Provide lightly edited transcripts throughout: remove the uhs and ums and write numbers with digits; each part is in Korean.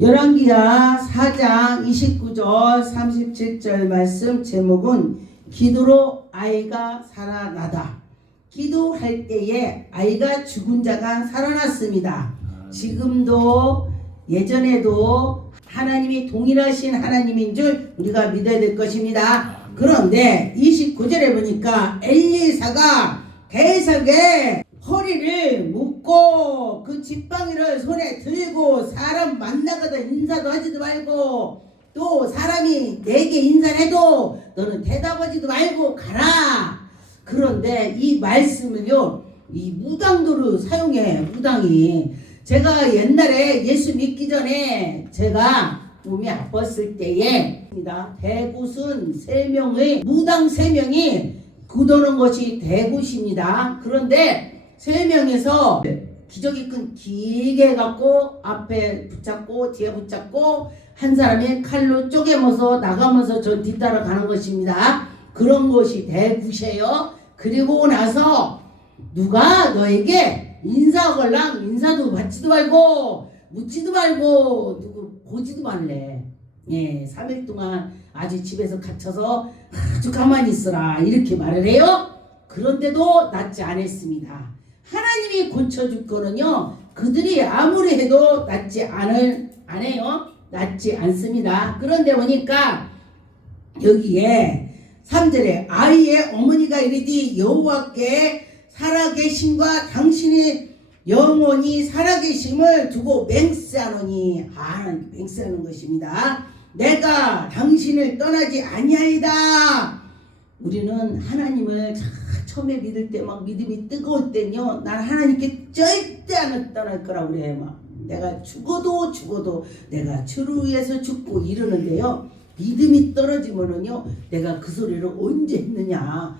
열왕기하 4장 29절 37절 말씀 제목은 기도로 아이가 살아나다. 기도할 때에 아이가 죽은 자가 살아났습니다. 지금도 예전에도 하나님이 동일하신 하나님인 줄 우리가 믿어야 될 것입니다. 그런데 29절에 보니까 엘리사가 계속에 허리를 묶고 그 지팡이를 손에 들고 사람 만나거든 인사도 하지도 말고 또 사람이 내게 인사를 해도 너는 대답하지도 말고 가라. 그런데 이 말씀을요 이 무당도를 사용해. 무당이 제가 옛날에 예수 믿기 전에 제가 몸이 아팠을 때에 대굿은 3명의 무당 3명이 굳어놓은 것이 대굿입니다. 그런데 3명에서 기저귀 끈 길게 해갖고 앞에 붙잡고 뒤에 붙잡고 한 사람이 칼로 쪼개면서 나가면서 전 뒤따라 가는 것입니다. 그런 것이 대굿이에요. 그리고 나서 누가 너에게 인사하걸랑 인사도 받지도 말고 묻지도 말고 누구 보지도 말래. 예, 3일 동안 아주 집에서 갇혀서 아주 가만히 있어라 이렇게 말을 해요. 그런데도 낫지 않았습니다. 하나님이 고쳐줄 거는요 그들이 아무리 해도 낫지 않아요. 낫지 않습니다. 그런데 보니까 여기에 3절에 아이의 어머니가 이르되 여호와께 살아계심과 당신의 영원히 살아계심을 두고 맹세하노니 맹세하는 것입니다. 내가 당신을 떠나지 아니하이다. 우리는 하나님을 처음에 믿을 때 막 믿음이 뜨거울 때는요 난 하나님께 절대 안 떠날 거라고 그래요. 막 내가 죽어도 내가 주를 위해서 죽고 이러는데요 믿음이 떨어지면은요 내가 그 소리를 언제 했느냐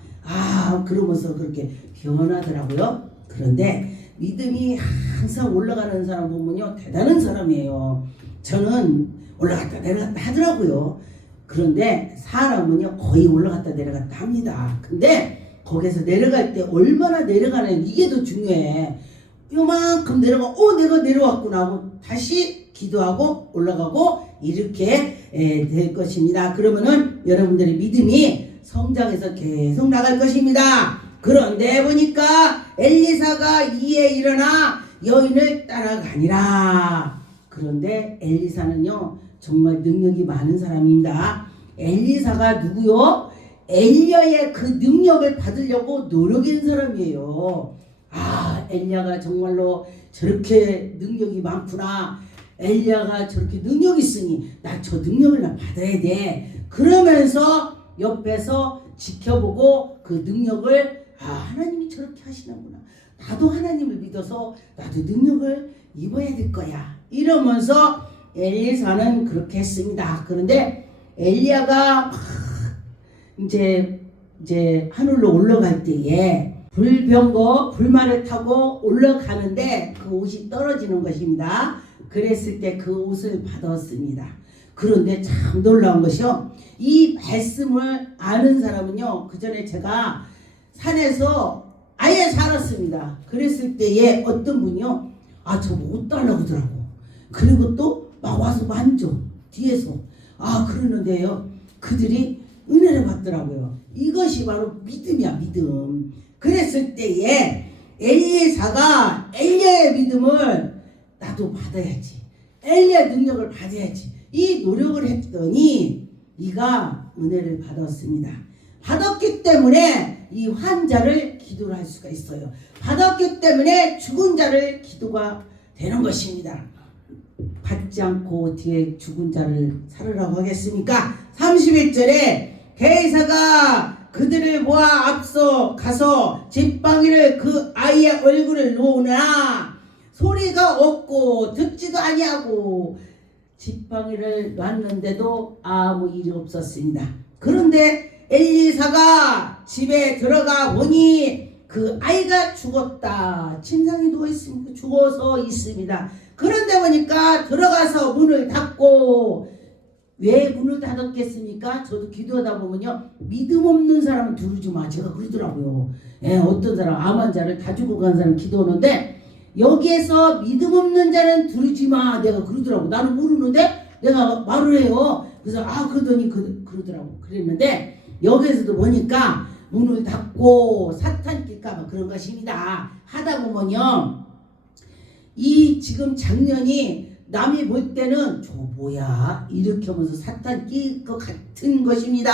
그러면서 그렇게 변하더라고요. 그런데 믿음이 항상 올라가는 사람 보면요 대단한 사람이에요. 저는 올라갔다 내려갔다 하더라고요. 그런데 사람은요 거의 올라갔다 내려갔다 합니다. 근데 거기서 내려갈 때 얼마나 내려가는 이게 더 중요해. 요만큼 내가 내려왔구나 하고 다시 기도하고 올라가고 이렇게 될 것입니다. 그러면은 여러분들의 믿음이 성장해서 계속 나갈 것입니다. 그런데 보니까 엘리사가 이에 일어나 여인을 따라가니라. 그런데 엘리사는요 정말 능력이 많은 사람입니다. 엘리사가 누구요? 엘리야의 그 능력을 받으려고 노력한 사람이에요. 엘리야가 정말로 저렇게 능력이 많구나. 엘리야가 저렇게 능력이 있으니 나 저 능력을 받아야 돼. 그러면서 옆에서 지켜보고 그 능력을 하나님이 저렇게 하시는구나. 나도 하나님을 믿어서 나도 능력을 입어야 될 거야. 이러면서 엘리사는 그렇게 했습니다. 그런데 엘리야가 이제 하늘로 올라갈 때에 불말을 타고 올라가는데 그 옷이 떨어지는 것입니다. 그랬을 때 그 옷을 받았습니다. 그런데 참 놀라운 것이요. 이 말씀을 아는 사람은요. 그 전에 제가 산에서 아예 살았습니다. 그랬을 때에 어떤 분이요. 저거 옷 달라고 하더라고. 그리고 또 막 와서 만져. 뒤에서. 그러는데요. 그들이 은혜를 받더라고요. 이것이 바로 믿음이야, 믿음. 그랬을 때에 엘리사가 엘리야의 믿음을 나도 받아야지. 엘리야의 능력을 받아야지. 이 노력을 했더니 이가 은혜를 받았습니다. 받았기 때문에 이 환자를 기도를 할 수가 있어요. 받았기 때문에 죽은 자를 기도가 되는 것입니다. 받지 않고 뒤에 죽은 자를 살으라고 하겠습니까? 31절에 게이사가 그들을 모아 앞서 가서 지팡이를 그 아이의 얼굴을 놓으나 소리가 없고 듣지도 아니하고 지팡이를 놨는데도 아무 일이 없었습니다. 그런데 엘리사가 집에 들어가 보니 그 아이가 죽었다. 침상에 누워 있습니다. 죽어서 있습니다. 그런데 보니까 들어가서 문을 닫고 왜 문을 닫았겠습니까? 저도 기도하다 보면요 믿음 없는 사람은 두르지 마 제가 그러더라고요. 어떤 사람 암 환자를 다 죽어간 사람 기도하는데 여기에서 믿음 없는 자는 두르지 마. 내가 그러더라고. 나는 모르는데 내가 말을 해요. 그래서 그러더니 그러더라고. 그랬는데 여기에서도 보니까 문을 닫고 사탄 낄까봐 그런 것입니다. 하다 보면요, 이 지금 장면이 남이 볼 때는 저 뭐야 이렇게 하면서 사탄 낄 것 같은 것입니다.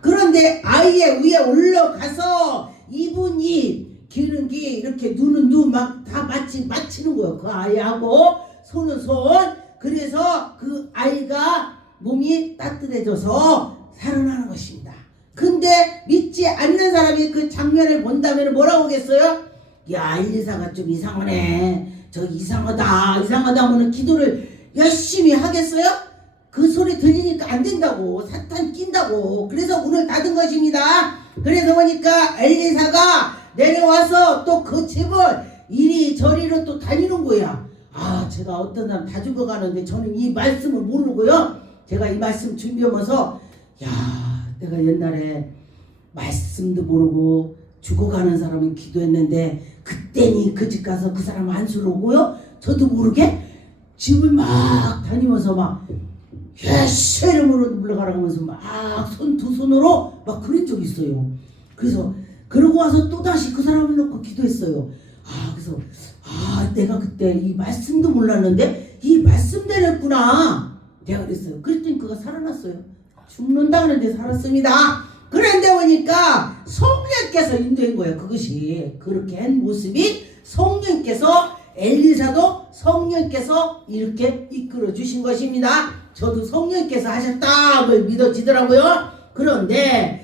그런데 아예 위에 올라가서 이분이 기르기 이렇게 눈은 눈 막 다 맞히는 거예요. 그 아이하고 손은 손. 그래서 그 아이가 몸이 따뜻해져서 살아나는 것입니다. 근데 믿지 않는 사람이 그 장면을 본다면 뭐라고 하겠어요? 야, 엘리사가 좀 이상하네. 저 이상하다 하면 기도를 열심히 하겠어요? 그 소리 들리니까 안 된다고. 사탄 낀다고. 그래서 문을 닫은 것입니다. 그래서 보니까 엘리사가 내려와서 또 그 집을 이리저리로 또 다니는 거야. 제가 어떤 사람 다 죽어가는데 저는 이 말씀을 모르고요. 제가 이 말씀 준비하면서 내가 옛날에 말씀도 모르고 죽어가는 사람은 기도했는데 그때니 그 집 가서 그 사람 안수를 오고요. 저도 모르게 집을 막 다니면서 막 예수 이름으로 물러가라고 하면서 막 두 손으로 막 그런 적이 있어요. 그래서 그러고 와서 또다시 그 사람을 놓고 기도했어요. 그래서 내가 그때 이 말씀도 몰랐는데 이 말씀대로였구나. 내가 그랬어요. 그랬더니 그가 살아났어요. 죽는다 그러는데 살았습니다. 그런데 보니까 성령께서 인도한 거예요. 그것이 그렇게 한 모습이 성령께서 엘리사도 성령께서 이렇게 이끌어 주신 것입니다. 저도 성령께서 하셨다 그 믿어지더라고요. 그런데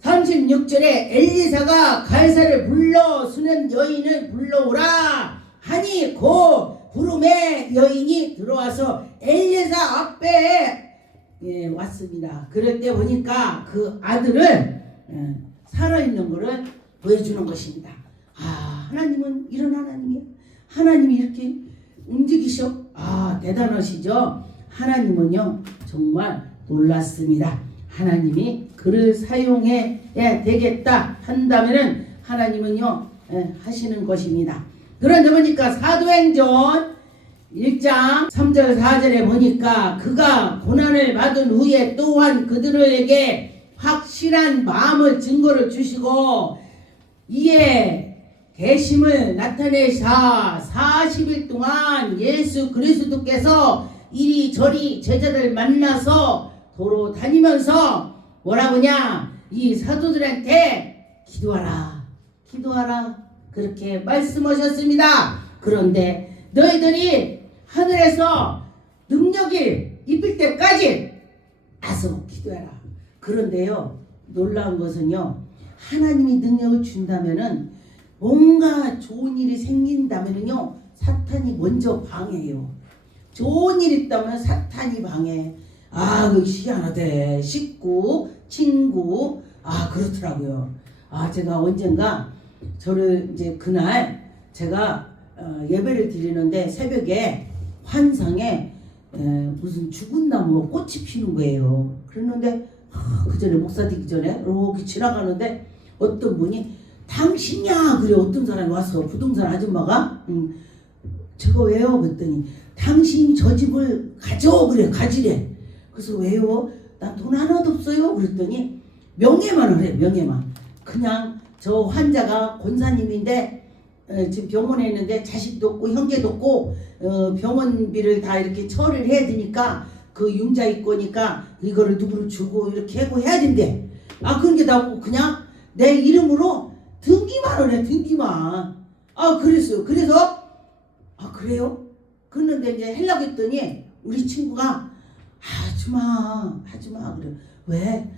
36절에 엘리사가 갈사를 불러 수는 여인을 불러오라 하니 그 부름에 여인이 들어와서 엘리사 앞에 왔습니다. 그럴 때 보니까 그 아들은 살아있는 것을 보여주는 것입니다. 하나님은 이런 하나님이에요. 하나님이 이렇게 움직이셔. 대단하시죠. 하나님은요 정말 놀랐습니다. 하나님이 그를 사용해야 되겠다 한다면은 하나님은요 하시는 것입니다. 그런데 보니까 사도행전 1장 3절 4절에 보니까 그가 고난을 받은 후에 또한 그들에게 확실한 마음을 증거를 주시고 이에 계심을 나타내사 40일 동안 예수 그리스도께서 이리저리 제자들 만나서 도로 다니면서 뭐라고냐 이 사도들한테 기도하라 그렇게 말씀하셨습니다. 그런데 너희들이 하늘에서 능력이 입힐 때까지 가서 기도해라. 그런데요 놀라운 것은요 하나님이 능력을 준다면은 뭔가 좋은 일이 생긴다면은요 사탄이 먼저 방해해요. 좋은 일 있다면 사탄이 방해. 그 희한하대. 식구, 친구, 그렇더라고요. 제가 언젠가 저를 이제 그날 제가 예배를 드리는데 새벽에 환상에 무슨 죽은 나무가 꽃이 피는 거예요. 그랬는데 그 전에 목사 되기 전에 이렇게 지나가는데 어떤 분이 당신이야 그래. 어떤 사람이 와서 부동산 아줌마가 저거 왜요? 그랬더니 당신이 저 집을 가져 그래. 가지래. 그래서 왜요? 난 돈 하나도 없어요. 그랬더니 명예만 해. 명예만. 그냥 저 환자가 권사님인데 지금 병원에 있는데 자식도 없고 형제도 없고 병원비를 다 이렇게 처리를 해야 되니까 그 융자 입고니까 이거를 누구를 주고 이렇게 하고 해야 된대. 그런 게 나오고 그냥 내 이름으로 등기만 해. 등기만. 그랬어요. 그래서 그래요? 그런데 이제 하려고 했더니 우리 친구가 하지마 그래. 왜?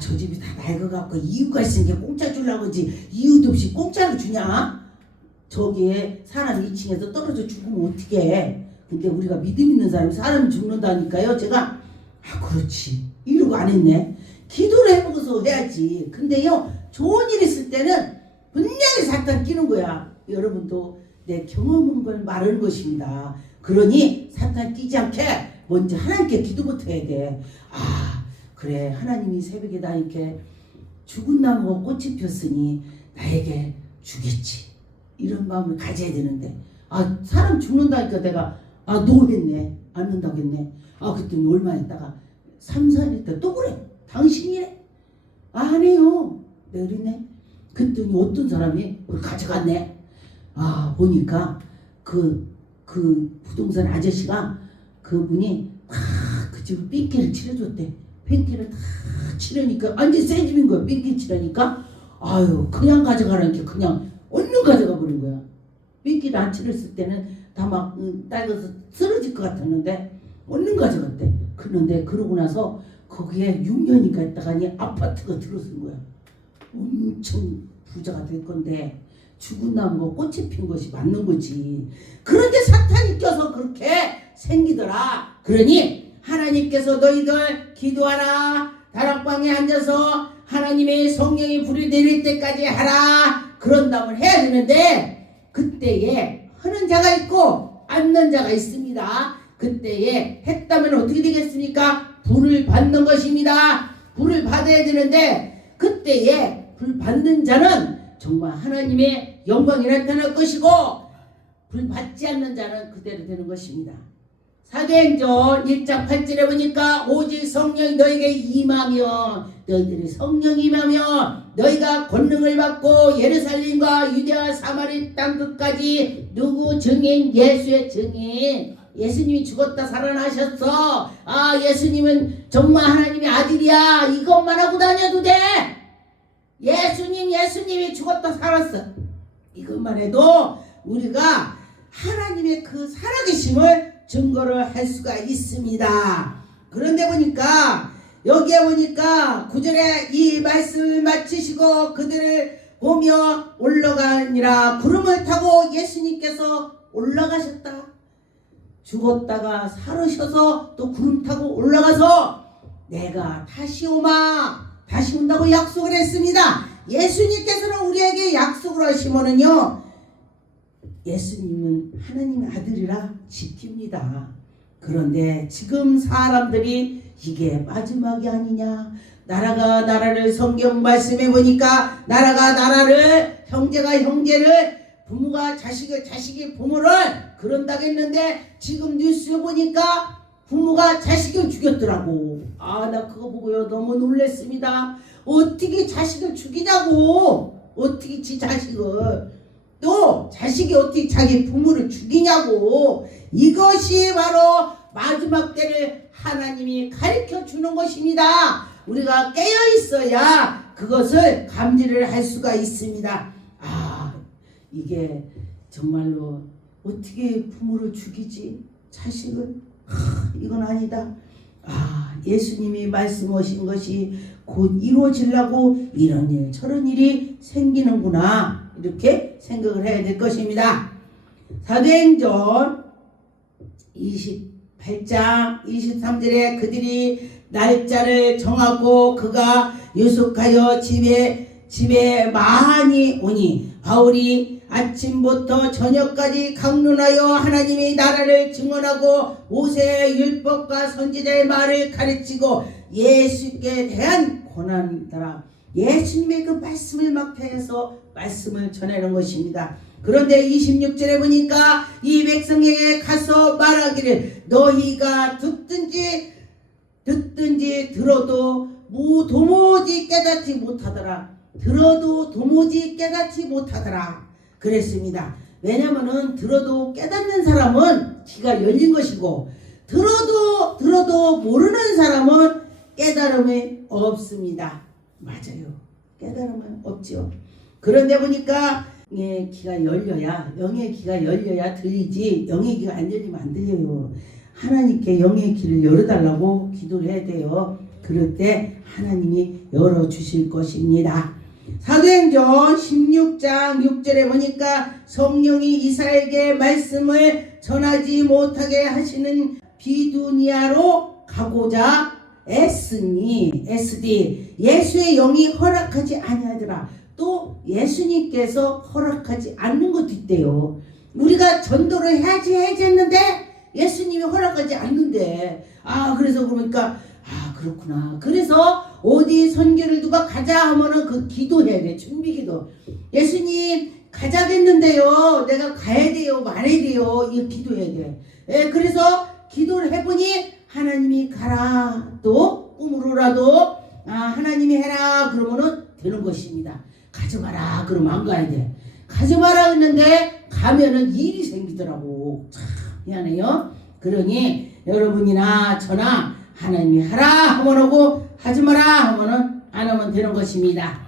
저 집이 다 낡아갖고 이유가 있으니까 공짜 주려고 하지 이유도 없이 공짜로 주냐? 저기에 사람 2층에서 떨어져 죽으면 어떡해. 근데 우리가 믿음 있는 사람이 사람이 죽는다니까요. 제가 그렇지 이러고 안 했네. 기도를 해보고서 해야지. 근데요 좋은 일 있을 때는 분명히 사탄 끼는 거야. 여러분도 내 경험한 걸 말하는 것입니다. 그러니 사탄 끼지 않게 먼저 하나님께 기도부터 해야 돼. 그래 하나님이 새벽에 나에게 죽은 나무가 꽃이 폈으니 나에게 주겠지. 이런 마음을 가져야 되는데 아 사람 죽는다니까 내가 노했네. 안 는다고 했네. 그랬더니 얼마 있다가 3, 4일 있다 또 그래. 당신이래. 안 해요. 내가 그랬네. 그랬더니 어떤 사람이 그걸 가져갔네. 보니까 그 부동산 아저씨가 그분이 다 그 집을 삥기를 칠해줬대. 뺑기를 다 치려니까 완전 새 집인 거야. 뺑기 치려니까 그냥 가져가라니까 그냥 얼른 가져가 버린 거야. 뺑기를 안 칠했을 때는 다 막 딸려서 쓰러질 것 같았는데 얼른 가져갔대. 그런데 그러고 나서 거기에 6년이가 있다가니 아파트가 들어선 거야. 엄청 부자가 될 건데 죽은 나무가 꽃이 핀 것이 맞는 거지. 그런데 사탄이 껴서 그렇게 생기더라. 그러니 하나님께서 너희들 기도하라. 다락방에 앉아서 하나님의 성령이 불이 내릴 때까지 하라. 그런 다음을 해야 되는데 그때에 하는 자가 있고 앉는 자가 있습니다. 그때에 했다면 어떻게 되겠습니까? 불을 받는 것입니다. 불을 받아야 되는데 그때에 불 받는 자는 정말 하나님의 영광이 나타날 것이고 불 받지 않는 자는 그대로 되는 것입니다. 사도행전 1장 8절에 보니까 오직 성령이 너에게 임하며 너희들이 성령이 임하며 너희가 권능을 받고 예루살렘과 유대와 사마리 땅 끝까지 누구 증인? 예수의 증인. 예수님이 죽었다 살아나셨어. 예수님은 정말 하나님의 아들이야. 이것만 하고 다녀도 돼. 예수님이 죽었다 살았어. 이것만 해도 우리가 하나님의 그 살아계심을 증거를 할 수가 있습니다. 그런데 보니까 여기에 보니까 9절에 이 말씀을 마치시고 그들을 보며 올라가니라. 구름을 타고 예수님께서 올라가셨다. 죽었다가 살으셔서 또 구름 타고 올라가서 내가 다시 온다고 약속을 했습니다. 예수님께서는 우리에게 약속을 하시면은요, 예수님은 하나님의 아들이라 지킵니다. 그런데 지금 사람들이 이게 마지막이 아니냐, 나라가 나라를 성경 말씀해 보니까 나라가 나라를, 형제가 형제를, 부모가 자식을, 자식이 부모를 그런다고 했는데 지금 뉴스 보니까 부모가 자식을 죽였더라고. 나 그거 보고요 너무 놀랐습니다. 어떻게 자식을 죽이냐고. 어떻게 지 자식을, 또 자식이 어떻게 자기 부모를 죽이냐고. 이것이 바로 마지막 때를 하나님이 가르쳐 주는 것입니다. 우리가 깨어 있어야 그것을 감지를 할 수가 있습니다. 이게 정말로 어떻게 부모를 죽이지? 자식을? 이건 아니다. 예수님이 말씀하신 것이 곧 이루어지려고 이런 일 저런 일이 생기는구나, 이렇게 생각을 해야 될 것입니다. 사도행전 28장 23절에 그들이 날짜를 정하고 그가 유숙하여 집에 많이 오니 바울이 아침부터 저녁까지 강론하여 하나님의 나라를 증언하고 모세의 율법과 선지자의 말을 가르치고 예수께 대한 고난이더라. 예수님의 그 말씀을 막대해서 말씀을 전하는 것입니다. 그런데 26절에 보니까 이 백성에게 가서 말하기를 너희가 듣든지 들어도 도무지 깨닫지 못하더라. 들어도 도무지 깨닫지 못하더라 그랬습니다. 왜냐면은 들어도 깨닫는 사람은 귀가 열린 것이고 들어도 모르는 사람은 깨달음이 없습니다. 맞아요. 깨달음은 없죠. 그런데 보니까 귀가 열려야, 영의 귀가 열려야 들리지 영의 귀가 안 열리면 안 들려요. 하나님께 영의 귀를 열어달라고 기도를 해야 돼요. 그럴 때 하나님이 열어주실 것입니다. 사도행전 16장 6절에 보니까 성령이 이스라엘에게 말씀을 전하지 못하게 하시는 비두니아로 가고자 애쓰니 예수의 영이 허락하지 아니하더라. 또 예수님께서 허락하지 않는 것도 있대요. 우리가 전도를 해야지 했는데 예수님이 허락하지 않는데, 그래서 그러니까 그렇구나. 그래서 어디 선교를 누가 가자 하면은 그 기도해야 돼. 준비기도. 예수님 가자겠는데요. 내가 가야 돼요. 말아야 돼요. 이거 기도해야 돼. 예, 그래서 기도를 해보니 하나님이 가라. 또 꿈으로라도 하나님이 해라. 그러면은 되는 것입니다. 가지 마라. 그러면 안 가야 돼. 가지 마라 했는데 가면은 일이 생기더라고. 참 미안해요. 그러니 여러분이나 저나 하나님이 하라 하면 하고 하지 마라 하면은 안 하면 되는 것입니다.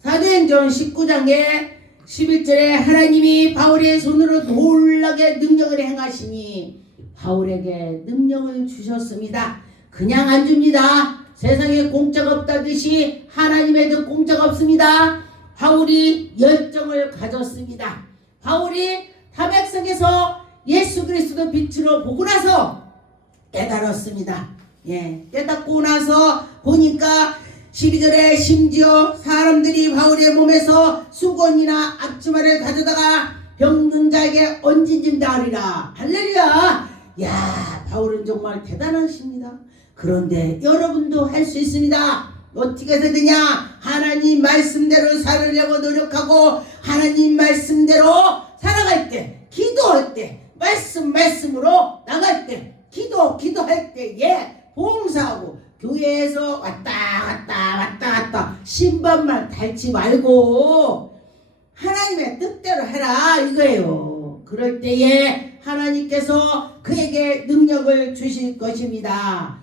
사도행전 19장에 11절에 하나님이 바울의 손으로 놀라게 능력을 행하시니 바울에게 능력을 주셨습니다. 그냥 안 줍니다. 세상에 공짜가 없다듯이 하나님에도 공짜가 없습니다. 바울이 열정을 가졌습니다. 바울이 다백성에서 예수 그리스도 빛으로 보고 나서 깨달았습니다. 예, 깨닫고 나서 보니까 12절에 심지어 사람들이 바울의 몸에서 수건이나 앞치마를 가져다가 병든 자에게 얹어진다 하리라. 할렐루야. 야, 바울은 정말 대단하십니다. 그런데 여러분도 할 수 있습니다. 어떻게 해야 되냐? 하나님 말씀대로 살으려고 노력하고 하나님 말씀대로 살아갈 때, 기도할 때, 말씀으로 나갈 때, 기도할 때에 봉사하고 교회에서 왔다 갔다 신반만 달지 말고 하나님의 뜻대로 해라 이거예요. 그럴 때에 하나님께서 그에게 능력을 주실 것입니다.